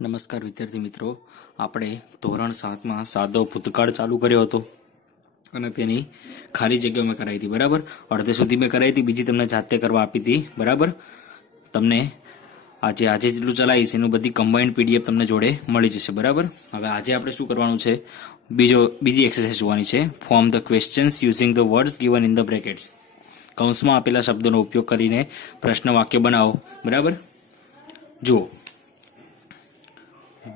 નમસ્કાર વિદ્યાર્થી મિત્રો, આપણે ધોરણ 7માં સાદો ભૂતકાળ ચાલુ કર્યો હતો અને તેની ખાલી જગ્યાઓ મેં કરાવી હતી. બરાબર, અડધે સુધી મેં કરાવી હતી, બીજી તમને જાતે કરવા આપી હતી. બરાબર, તમને આજે જેટલું ચલાવીશ એનું બધી કમ્બાઇન્ડ પીડીએફ તમને જોડે મળી જશે. બરાબર, હવે આજે આપણે શું કરવાનું છે, બીજી એક્સરસાઇઝ જોવાની છે. Form the questions using the words given in the brackets. કૌંસમાં આપેલા શબ્દોનો ઉપયોગ કરીને પ્રશ્ન વાક્ય બનાવો. બરાબર, જુઓ,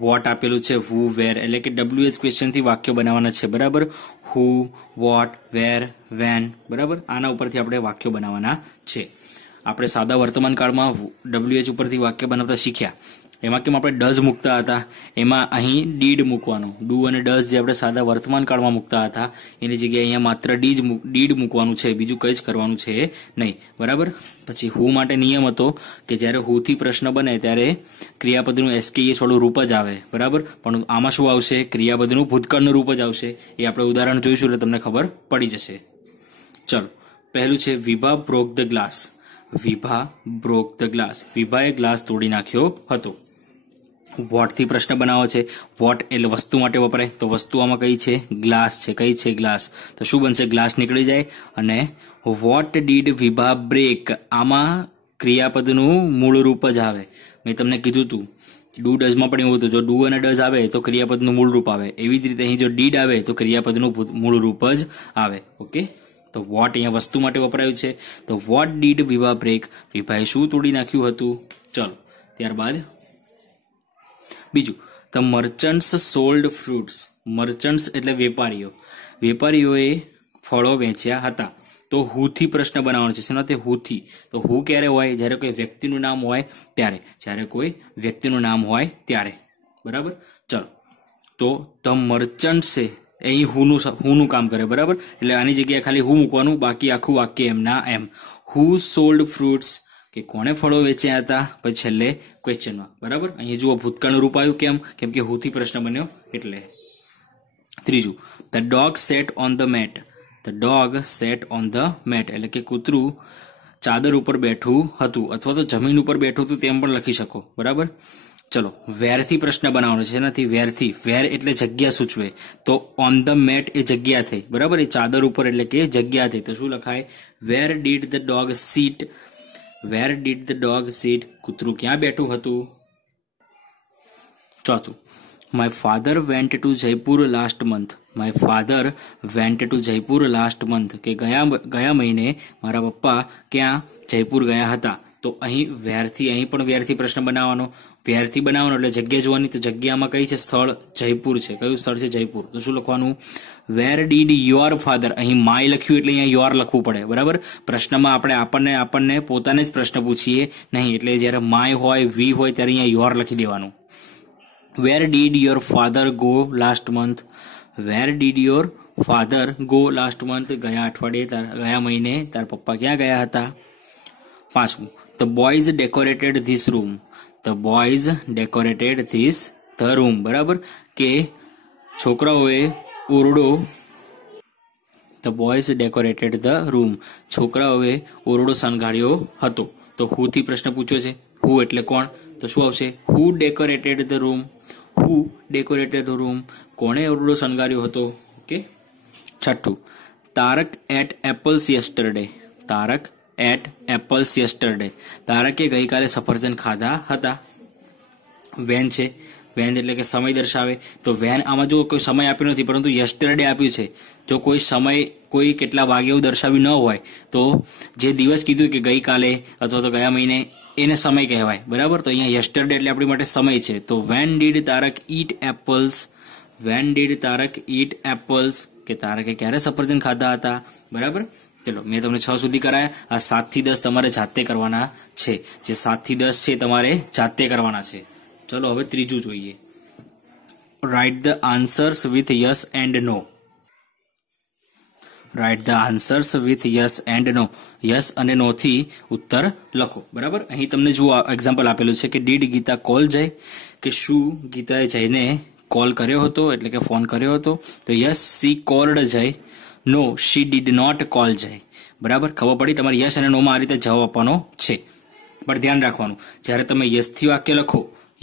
વોટ આપેલું છે, હુ, વેર, એટલે કે WH ક્વેશ્ચન થી વાક્યો બનાવવાના છે. બરાબર, હુ, વોટ, વેર, વેન. બરાબર, આના ઉપરથી આપણે વાક્યો બનાવવાના છે. આપણે સાદા વર્તમાન કાળમાં WH ઉપરથી વાક્ય બનાવતા શીખ્યા. એમાં કેમ આપણે ડઝ મૂકતા હતા, એમાં અહીં ડીડ મૂકવાનું. ડુ અને ડઝ જે આપણે સાદા વર્તમાન કાળમાં મૂકતા હતા એની જગ્યાએ અહીંયા માત્ર ડીડ મૂકવાનું છે, બીજું કંઈ જ કરવાનું છે નહીં. બરાબર, પછી હુ માટે નિયમ હતો કે જ્યારે હુ થી પ્રશ્ન બને ત્યારે ક્રિયાપદનું SKS વાળું રૂપ જ આવે. બરાબર, પણ આમાં શું આવશે, ક્રિયાપદનું ભૂતકાળનું રૂપ જ આવશે. એ આપણે ઉદાહરણ જોઈશું એટલે તમને ખબર પડી જશે. ચલો, પહેલું છે Vibha broke the glass. Vibha broke the glass, વિભાએ ગ્લાસ તોડી નાખ્યો હતો. વોટ થી પ્રશ્ન બનાવો છે. વોટ એટલે વસ્તુ માટે વપરાય, તો વસ્તુ આમાં કઈ છે, ગ્લાસ છે. કઈ છે, ગ્લાસ. તો શું બનશે, ગ્લાસ નીકળી જાય. અને વોટ ડીડ વિભા બ્રેક, આમાં ક્રિયાપદનું મૂળ રૂપ જ આવે. મેં તમને કીધું હતું ડુ ડઝમાં પણ એવું હતું, જો ડુ અને ડઝ આવે તો ક્રિયાપદનું મૂળ રૂપ આવે. એવી જ રીતે અહીં જો ડીડ આવે તો ક્રિયાપદનું મૂળ રૂપ જ આવે. ઓકે, તો વોટ અહીંયા વસ્તુ માટે વપરાયું છે. તો વોટ ડીડ વિભા બ્રેક, વિભાએ શું તોડી નાખ્યું હતું. ચલો, ત્યારબાદ બીજું, ધ મર્ચન્ટ્સ સોલ્ડ ફ્રૂટ્સ. મર્ચન્ટ્સ એટલે વેપારીઓ, વેપારીઓએ ફળો વેચ્યા હતા. તો હુ થી પ્રશ્ન બનાવવાનો છે. શેનાથી, હુ થી. તો હુ ક્યારે હોય, જ્યારે કોઈ વ્યક્તિનું નામ હોય ત્યારે. જ્યારે કોઈ વ્યક્તિનું નામ હોય ત્યારે. બરાબર, ચલો, તો ધ મર્ચન્ટ્સ છે અહીં હુનું કામ કરે. બરાબર, એટલે આની જગ્યાએ ખાલી હુ મૂકવાનું, બાકી આખું વાક્ય એમ ના એમ. હુ સોલ્ડ ફ્રૂટ્સ, કે કોણે ફળો વેચ્યા હતા. પછી છેલ્લે ક્વેશ્ચનમાં. બરાબર, અહીંયા જુઓ ભૂતકાળનું રૂપ આવ્યું. કેમ કે હુથી પ્રશ્ન બન્યો એટલે. ત્રીજું, the dog sat on the mat. The dog sat on the mat એટલે કે કૂતરું ચાદર ઉપર બેઠું હતું, અથવા તો જમીન ઉપર બેઠું હતું તેમ પણ લખી શકો. બરાબર, ચલો, વેરથી પ્રશ્ન બનાવવાનો છે. એનાથી વેરથી, વેર એટલે જગ્યા સૂચવે. તો ઓન ધ મેટ એ જગ્યા થઈ. બરાબર, એ ચાદર ઉપર એટલે કે જગ્યા થઈ. તો શું લખાય, where did the dog seat. Where did the dog seat, કૂતરું ક્યાં બેઠું હતું. ચોથું, my father went to Jaipur last month. My father went to Jaipur last month, કે ગયા મહિને મારા પપ્પા ક્યાં જયપુર ગયા હતા. તો અહીં વેરથી, અહીં પણ વેરથી પ્રશ્ન બનાવવાનો. વેરથી બનાવવાનો એટલે જગ્યા જોવાની. તો જગ્યામાં કઈ છે, સ્થળ જયપુર છે. કયું સ્થળ છે, જયપુર. તો શું લખવાનું, વેર ડીડ યોર ફાધર. અહીં માય લખ્યું એટલે અહીંયા યોર લખવું પડે. બરાબર, પ્રશ્નમાં આપણને પોતાને જ પ્રશ્ન પૂછીએ નહીં, એટલે જ્યારે માય હોય, વી હોય ત્યારે અહીંયા યોર લખી દેવાનું. Where did your father go last month. Where did your father go last month, ગયા અઠવાડિયે, ગયા મહિને તાર પપ્પા ક્યાં ગયા હતા. પાંચમું, the boys decorated this room. The boys decorated this the room. બરાબર, કે છોકરાઓએ ઓરડો, the boys decorated the room, છોકરાઓએ ઓરડો શણગાર્યો હતો. તો હુ થી પ્રશ્ન પૂછ્યો છે. હુ એટલે કોણ, તો શું આવશે, who decorated the room. Who decorated the room, કોણે ઓરડો શણગાર્યો હતો. ઓકે, છઠ્ઠું, Tarak ate apples yesterday. Tarak ate apples yesterday, તારકે ગઈકાલે સફરજન ખાધા હતા. વેન છે, વેન એટલે કે સમય દર્શાવે. તો વેન આમાં જો કોઈ સમય આપ્યો નથી, પરંતુ યસ્ટરડે આપ્યું છે. જો કોઈ સમય, કોઈ કેટલા વાગે એવું દર્શાવ્યું ન હોય તો જે દિવસ કીધું કે ગઈકાલે અથવા તો ગયા મહિને, એને સમય કહેવાય. બરાબર, તો અહીંયા યસ્ટરડે એટલે આપણી માટે સમય છે. તો when did Tarak eat apples. When did Tarak eat apples, કે તારકે ક્યારે સફરજન ખાધા હતા. બરાબર, ચલો, મેં તમને 6 સુધી કરાયા. આ 7 થી 10 તમારે જાતે કરવાના છે. જે 7 થી 10 છે તમારે જાતે કરવાના છે. ચલો, હવે ત્રીજું જોઈએ. Write the answers with yes and no. Write the answers with yes and no. Yes અને નો થી ઉત્તર લખો. બરાબર, અહીં તમને જુઓ એક્ઝામ્પલ આપેલું છે કે ડીડ ગીતા કોલ જય, કે શું ગીતાએ જયને કોલ કર્યો હતો, એટલે કે ફોન કર્યો હતો. તો યસ સી કોલ્ડ જય. નો શી ડીડ નોટ કોલ જય. બરાબર, ખબર પડી તમારે યસ અને નો માં આ રીતે જવાબ આપવાનો છે. પણ ધ્યાન રાખવાનું, જ્યારે તમે યસથી વાક્ય લખો,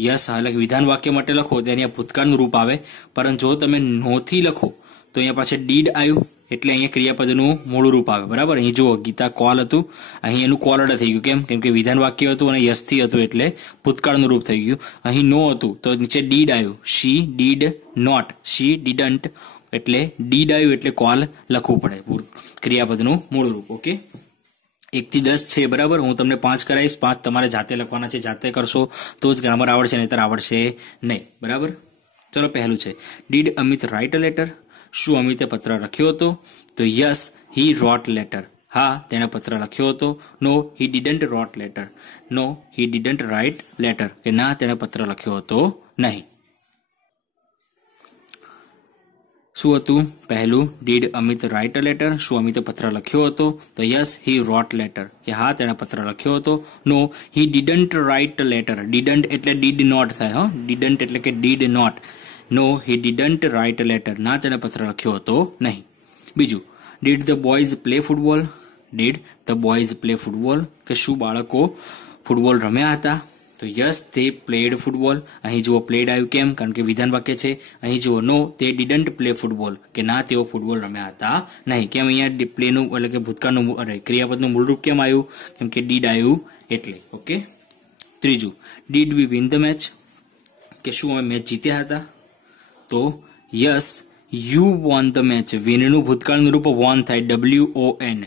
યસ એટલે વિધાન વાક્ય માટે લખો તો અહીંયા ભૂતકાળનું રૂપ આવે, પરંતુ જો તમે નો થી લખો તો અહીંયા પાછળ ડીડ આવ્યું એટલે અહીંયા ક્રિયાપદનું મૂળ રૂપ આવે, બરાબર. અહીં જુઓ ગીતા કોલ હતું, અહીં એનું કોલડ થઈ ગયું, કેમ કે વિધાન વાક્ય હતું અને યસ થી હતું એટલે ભૂતકાળનું રૂપ થઈ ગયું. અહીં નો હતું તો નીચે ડીડ આવ્યું, she did not, she didn't એટલે ડીડ આવ્યું એટલે કોલ લખવું પડે, ક્રિયાપદનું મૂળ રૂપ. ઓકે, 1 થી 10 છે, બરાબર. હું તમને 5 કરાવીશ, 5 તમારે જાતે લખવાના છે, જાતે કરશો તો જ ગ્રામર આવડશે, નહીતર આવડશે નહીં, બરાબર. ચલો, પહેલું છે did Amit right a letter. શું અમિતે પત્ર લખ્યો હતો? તો યસ હી રોટ લેટર. હા, તેણે પત્ર લખ્યો હતો. No he didn't wrote letter. No he didn't write letter, કે ના તેણે પત્ર લખ્યો હતો નહીં. શું હતું પહેલું? Did Amit right a letter. શું અમિતે પત્ર લખ્યો હતો? તો યસ હી રોટ લેટર, કે હા તેણે પત્ર લખ્યો હતો. No he didn't write letter. Didn't એટલે ડીડ નોટ થાય, હા, ડીડન્ટ એટલે કે did not. No he didn't write letter, ના તેણે પત્ર લખ્યો હતો નહીં. બીજું, did the boys play football. Did the boys play football, કે શું બાળકો ફૂટબોલ રમ્યા હતા? તો યસ તે પ્લેડ ફૂટબોલ. અહીં જુઓ પ્લેડ આવ્યું, કેમ? કારણ કે વિધાન વાક્ય છે. અહીં જુઓ નો તે ડીડન્ટ પ્લે ફૂટબોલ, કે ના તેઓ ફૂટબોલ રમ્યા હતા નહીં. કેમ? અહીંયા પ્લેનું એટલે કે ભૂતકાળનું ક્રિયાપદનું મૂળ રૂપ કેમ આવ્યું? કેમ કે ડીડ આવ્યું એટલે. ઓકે. ત્રીજું, did we win the match, કે શું અમે મેચ જીત્યા હતા? તો yes you won the match. વિનનું ભૂતકાળનું રૂપ વોન થાય, WON.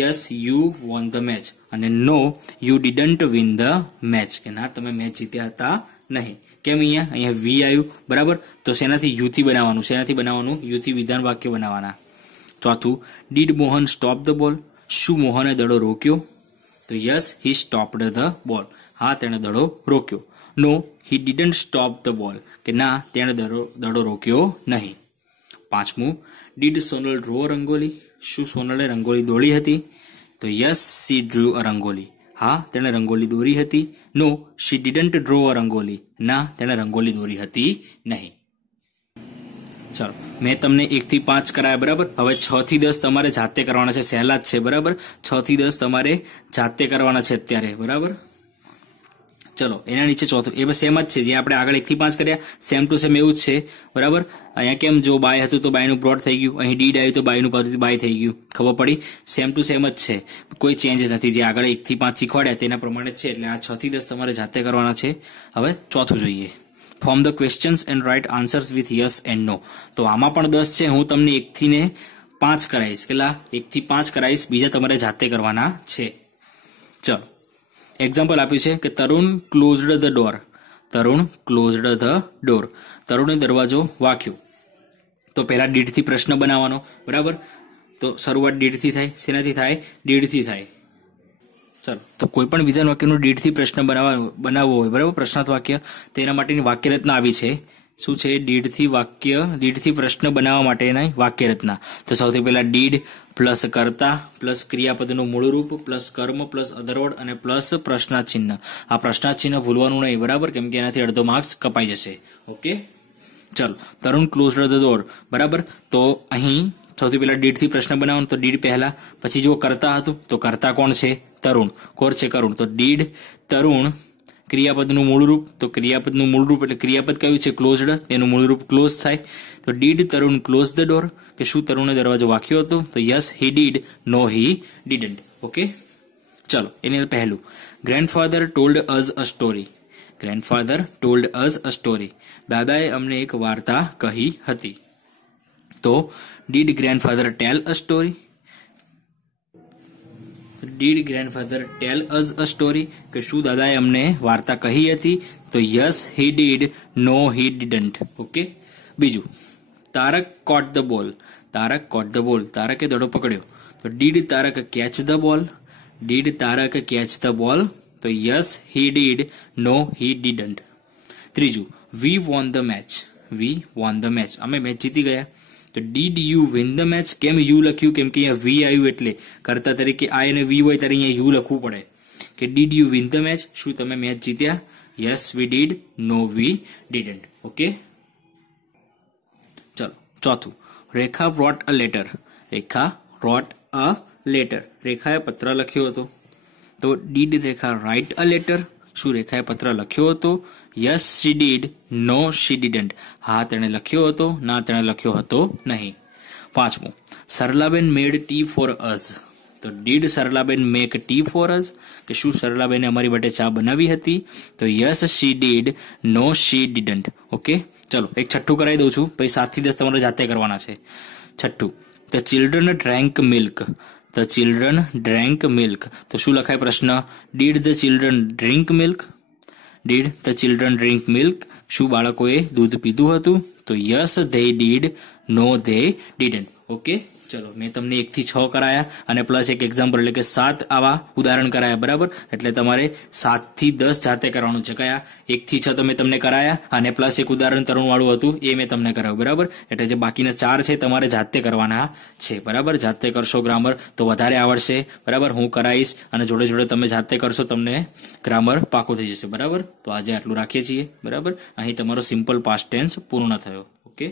Yes you won the match. અને no you didn't win the match, કે ના તમે મેચ જીત્યા હતા નહીં. કેમ? અહીંયા વી આવ્યું, બરાબર. તો શેનાથી? યુથી બનાવવાનું. શેનાથી બનાવવાનું? યુથી વિધાન વાક્ય બનાવવાના. ચોથું, ડીડ મોહન સ્ટોપ ધ બોલ. શું મોહને દડો રોક્યો? તો yes he stopped the ball. હા, તેણે દડો રોક્યો. No he didn't stop the ball, કે ના તેણે દડો રોક્યો નહીં. પાંચમું, ડીડ સોનલ ડ્રો રંગોલી. શું સોનલે રંગોલી દોરી હતી? તો yes she drew a rangoli. હા, તેણે રંગોલી દોરી હતી. નો she didn't draw a rangoli. ના તેણે રંગોલી દોરી હતી નહીં. ચાલો, મેં તમને 1 થી 5 કરાયા, બરાબર. હવે 6 થી 10 તમારે જાતે કરવાના છે, સહેલા જ છે, બરાબર. 6 થી 10 તમારે જાતે કરવાના છે અત્યારે, બરાબર. ચલો, એના નીચે ચોથું, એ બસ સેમ જ છે જે આપણે આગળ 1 થી 5 કર્યા, સેમ ટુ સેમ એવું જ છે, બરાબર. અહીંયા કેમ? જો બાય હતું તો બાયનું બ્રોડ થઈ ગયું, અહીં ડીડ આવ્યું તો બાયનું પાછું બાય થઈ ગયું. ખબર પડી? સેમ ટુ સેમ જ છે, કોઈ ચેન્જ નથી. જે આગળ 1 થી 5 શીખવાડ્યા તેના પ્રમાણે જ છે, એટલે આ 6 થી 10 તમારે જાતે કરવાના છે. હવે ચોથું જોઈએ, form the questions and write answers with yes and no. તો આમાં પણ 10 છે, હું તમને 1 થી 5 કરાવીશ, કેટલા? 1 થી 5 કરાવીશ, બીજા તમારે જાતે કરવાના છે. ચલો, એક્ઝામ્પલ આપ્યું છે કે Tarun closed the door. Tarun closed the door. તરુણે દરવાજો વાંક્યો. તો પહેલા ડીડથી પ્રશ્ન બનાવવાનો, બરાબર. તો શરૂઆત ડીડથી થાય. શેનાથી થાય? ડીડથી થાય. ચાલો, તો કોઈ પણ વિધાન વાક્યનું ડીડથી પ્રશ્ન બનાવવો હોય, બરાબર, પ્રશ્નાર્થ વાક્ય, તેના માટેની વાક્ય રચના આવી છે. શું છે? ડીડથી પ્રશ્ન બનાવવા માટેની વાક્ય રચના. તો સૌથી પહેલા ડીડ પ્લસ કર્તા પ્લસ ક્રિયાપદનું મૂળ રૂપ પ્લસ કર્મ પ્લસ અધરવડ અને પ્લસ પ્રશ્નાર્થ ચિહ્ન. આ પ્રશ્નાર્થ ચિહ્ન ભૂલવાનું નહીં, બરાબર, કેમ કે એનાથી અડધો માર્ક્સ કપાઈ જશે. ઓકે. ચલો, તરુણ ક્લોઝડ ધ ડોર, બરાબર. તો અહીં સૌથી પહેલા ડીડથી પ્રશ્ન બનાવવાનો, તો ડીડ પહેલા. પછી જો કર્તા હતું તો કર્તા કોણ છે? તરુણ. કોણ છે? કરુણ. તો ડીડ તરુણ ક્રિયાપદનું મૂળ રૂપ, તો ક્રિયાપદનું મૂળ રૂપ એટલે ક્રિયાપદ કયું છે? ક્લોઝડ. એનું મૂળ રૂપ ક્લોઝ થાય. તો did Tarun close the door, કે શું તરુણે દરવાજો વાંક્યો હતો? તો yes he did. No he didn't. Okay. ચલો, એની પહેલું, grandfather told us a story. Grandfather told us a story. દાદાએ અમને એક વાર્તા કહી હતી. તો did grandfather tell a story. Did grandfather tell us a story, કે શું દાદાએ અમને વાર્તા કહી હતી? તો yes he did. No he didn't. Okay. બીજું, Tarak caught the ball. Tarak caught the ball. તારકે દડો પકડ્યો. તો did Tarak catch the ball. Did Tarak catch the ball. તો yes he did. No he didn't. ત્રીજું, we won the match. We won the match. અમે match જીતી ગયા. તો did you win the match. કેમ યુ લખ્યું? કેમ કે અહીંયા વી આવ્યું એટલે કર્તા તરીકે આ અને વી હોય ત્યારે અહીંયા યુ લખવું પડે. કે did you win the match. શું તમે મેચ જીત્યા? Yes we did. No we didn't. Okay. ચલો, ચોથું, રેખા wrote a letter. Rekha wrote a letter. રેખાએ પત્ર લખ્યો હતો. તો did Rekha write a letter? શું રેખાએ પત્ર લખ્યો હતો? Yes she did, no she didn't. હા તેણે લખ્યો હતો, ના તેણે લખ્યો હતો નહીં. 5. Saralaben made tea for us. તો did Saralaben make tea for us, કે શું સરલાબેને અમારી માટે ચા બનાવી હતી? તો yes she did, no she didn't. Okay, ચલો એક છઠ્ઠું કરાવી દઉં છું, પછી 7 થી 10 તમારે જાતે કરવાના છે. છઠ્ઠું, the children drank milk. The children drank milk. તો શું લખાય પ્રશ્ન? Did the children drink milk? Did the children drink milk? શું બાળકોએ દૂધ પીધું હતું? તો yes they did, no they didn't. Okay, ચલો મેં તમને 1 થી 6 કરાયા અને પ્લસ એક એક્ઝામ્પલ એટલે કે 7 આવા ઉદાહરણ કરાયા, બરાબર? એટલે તમારે 7 થી 10 જાતે કરવાનું છે. કયા? 1 થી 6 તો મેં તમને કરાયા અને પ્લસ એક ઉદાહરણ તરુણ વાળું હતું એ મેં તમને કરાવ્યું, બરાબર? એટલે જે બાકીના 4 છે તમારે જાતે કરવાના છે, બરાબર? જાતે કરશો ગ્રામર તો વધારે આવડશે, બરાબર? હું કરાવીશ અને જોડે જોડે તમે જાતે કરશો, તમને ગ્રામર પાકું થઈ જશે, બરાબર? તો આજે આટલું રાખીએ છીએ, બરાબર? અહીં તમારો સિમ્પલ પાસ્ટ ટેન્સ પૂર્ણ થયો. ઓકે.